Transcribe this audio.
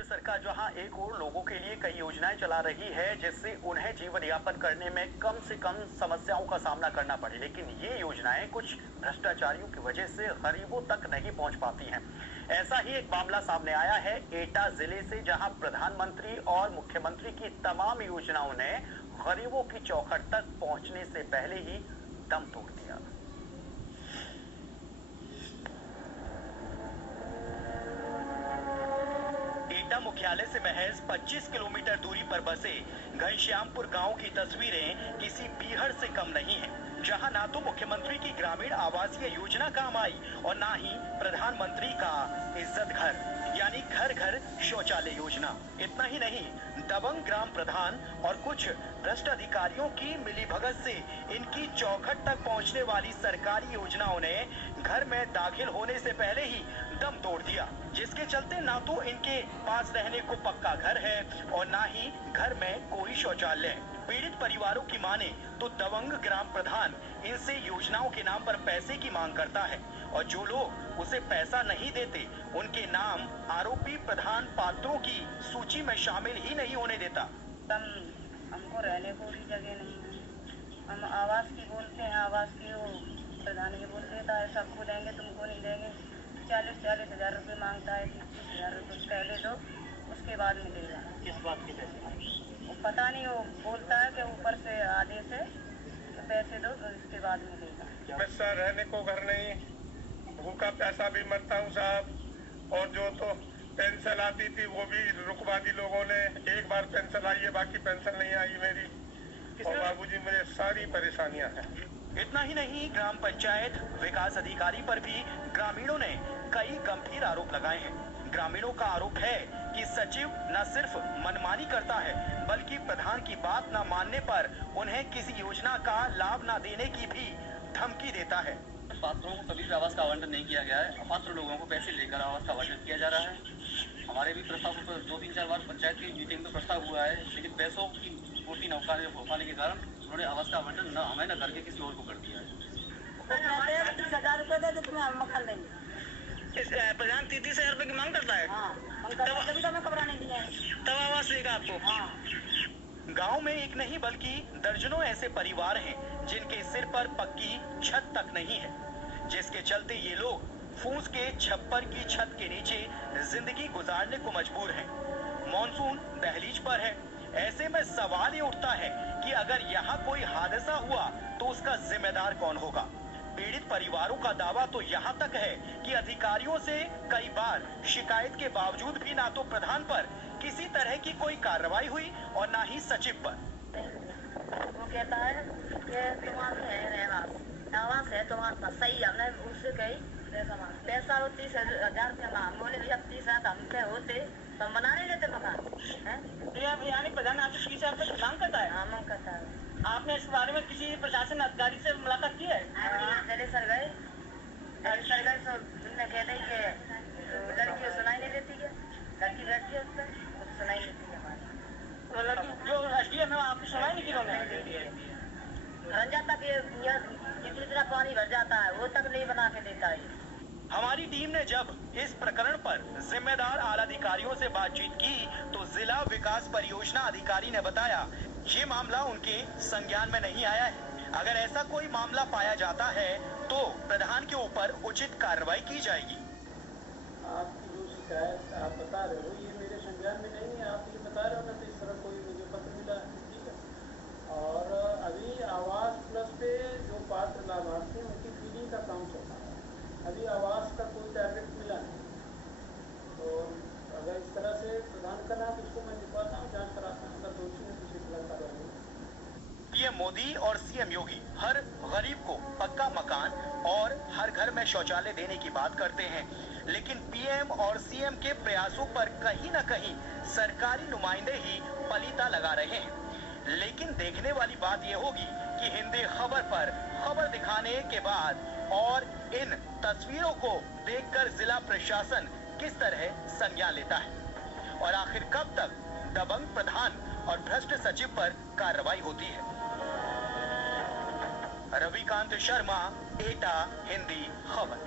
सरकार जहां एक और लोगों के लिए कई योजनाएं चला रही है जिससे उन्हें जीवन यापन करने में कम से कम समस्याओं का सामना करना पड़े, लेकिन ये योजनाएं कुछ भ्रष्टाचारियों की वजह से गरीबों तक नहीं पहुंच पाती हैं। ऐसा ही एक मामला सामने आया है एटा जिले से, जहां प्रधानमंत्री और मुख्यमंत्री की तमाम योजनाओं ने गरीबों की चौखट तक पहुंचने से पहले ही दम तोड़ दिया। एटा मुख्यालय से महज 25 किलोमीटर दूरी पर बसे घनश्यामपुर गांव की तस्वीरें किसी बीहड़ से कम नहीं हैं, जहां ना तो मुख्यमंत्री की ग्रामीण आवासीय योजना काम आई और ना ही प्रधानमंत्री का इज्जत घर यानी घर घर शौचालय योजना। इतना ही नहीं, दबंग ग्राम प्रधान और कुछ भ्रष्ट अधिकारियों की मिलीभगत से इनकी चौखट तक पहुंचने वाली सरकारी योजनाओं ने घर में दाखिल होने से पहले ही दम तोड़ दिया, जिसके चलते ना तो इनके पास रहने को पक्का घर है और ना ही घर में कोई शौचालय। पीड़ित परिवारों की माने तो दबंग ग्राम प्रधान इनसे योजनाओं के नाम पर पैसे की मांग करता है और जो लोग उसे पैसा नहीं देते उनके नाम आरोपी प्रधान पात्रों की सूची में शामिल ही नहीं होने देता। हमको रहने को भी जगह नहीं है, हम आवास की बोलते हैं, आवास की वो प्रधान ये बोल देता है सबको देंगे, तुमको नहीं देंगे। 40-40 हजार रुपये मांगता है, 30-30 हजार रुपये पहले दो उसके बाद मिलेगा। किस बात के पैसे? वो पता नहीं, वो बोलता है कि ऊपर से आदेश है पैसे दो तो इसके बाद मिलेगा। सर रहने को घर नहीं, भूखा पैसा भी मरता हूँ साहब, और जो तो पेंशन आती थी वो भी रुकवा दी लोगों ने। एक बार पेंशन आई है, बाकी पेंशन नहीं आई मेरी, और बाबूजी मेरे सारी परेशानियां हैं। इतना ही नहीं, ग्राम पंचायत विकास अधिकारी पर भी ग्रामीणों ने कई गंभीर आरोप लगाए हैं। ग्रामीणों का आरोप है कि सचिव न सिर्फ मनमानी करता है बल्कि प्रधान की बात न मानने पर उन्हें किसी योजना का लाभ न देने की भी धमकी देता है। पात्रों को कभी भी आवास का आवंटन नहीं किया गया है। अपात्र लोगों को पैसे लेकर आवास का आवंटन किया जा रहा है। हमारे भी प्रस्ताव पर 2-3-4 बार पंचायत की मीटिंग में प्रस्ताव हुआ है, लेकिन पैसों की पूर्ति न हो पाने के कारण उन्होंने आवास का आवंटन न हमें न करके किसी और को कर दिया है। 30,000 रुपये दे तुम्हें हम मकान देंगे। प्रधान 30,000 रुपए की मांग करता है। तभी तो हमें खबर नहीं दी है, तब आवास देगा आपको। गांव में एक नहीं बल्कि दर्जनों ऐसे परिवार हैं जिनके सिर पर पक्की छत तक नहीं है, जिसके चलते ये लोग फूस के छप्पर की छत के नीचे जिंदगी गुजारने को मजबूर हैं। मॉनसून दहलीज पर है, ऐसे में सवाल ये उठता है कि अगर यहाँ कोई हादसा हुआ तो उसका जिम्मेदार कौन होगा। पीड़ित परिवारों का दावा तो यहाँ तक है कि अधिकारियों से कई बार शिकायत के बावजूद भी ना तो प्रधान पर किसी तरह की कोई कार्रवाई हुई और ना ही सचिव पर। वो कहता है कि तुम्हारे आवास है तुम्हारा सही, हमने उससे कही पैसा 30,000 रुपया मांग, बोले भैया 30,000 हमसे होते तो हम बना नहीं लेते मकान। यानी प्रधान आपसे 30,000 रुपये की मांग करता है? हाँ मांग करता है। आपने इस बारे में किसी प्रशासन अधिकारी से मुलाकात की है? सर गए तो तुमने कहते हैं कि लड़की सुनाई नहीं देती है, लड़की बैठती है उस पर सुनाई देती है हमारी। तो लड़की जो SDM है आपकी सुनाई नहीं की उन्होंने? रंजा तक जितनी तरह पानी भर जाता है वो तक नहीं बना के देता है। हमारी टीम ने जब इस प्रकरण पर जिम्मेदार आला अधिकारियों से बातचीत की तो जिला विकास परियोजना अधिकारी ने बताया ये मामला उनके संज्ञान में नहीं आया है। अगर ऐसा कोई मामला पाया जाता है तो प्रधान के ऊपर उचित कार्रवाई की जाएगी। आपकी जो शिकायत आप बता रहे हो ये मेरे संज्ञान में नहीं है, आप ये बता रहे हो ना, तो इस तरह कोई मुझे पत्र मिला है, ठीक है। और अभी आवास प्लस पे जो पात्र लाभार्थी हैं उनकी फीडिंग का काम चल रहा है, अभी आवास का कोई टारगेट मिला नहीं। तो अगर इस तरह से प्रदान करना है तो उसको मैं लिखवाता हूँ, जाँच कराता हूँ, अगर दोषी है तो शिकायत कार्रवाई। पीएम मोदी और सीएम योगी हर गरीब को पक्का मकान और हर घर में शौचालय देने की बात करते हैं, लेकिन पीएम और सीएम के प्रयासों पर कहीं न कहीं सरकारी नुमाइंदे ही पलीता लगा रहे हैं। लेकिन देखने वाली बात यह होगी कि हिंदी खबर पर खबर दिखाने के बाद और इन तस्वीरों को देखकर जिला प्रशासन किस तरह संज्ञान लेता है और आखिर कब तक दबंग प्रधान और भ्रष्ट सचिव पर कार्रवाई होती है। रविकांत शर्मा, एटा हिंदी खबर।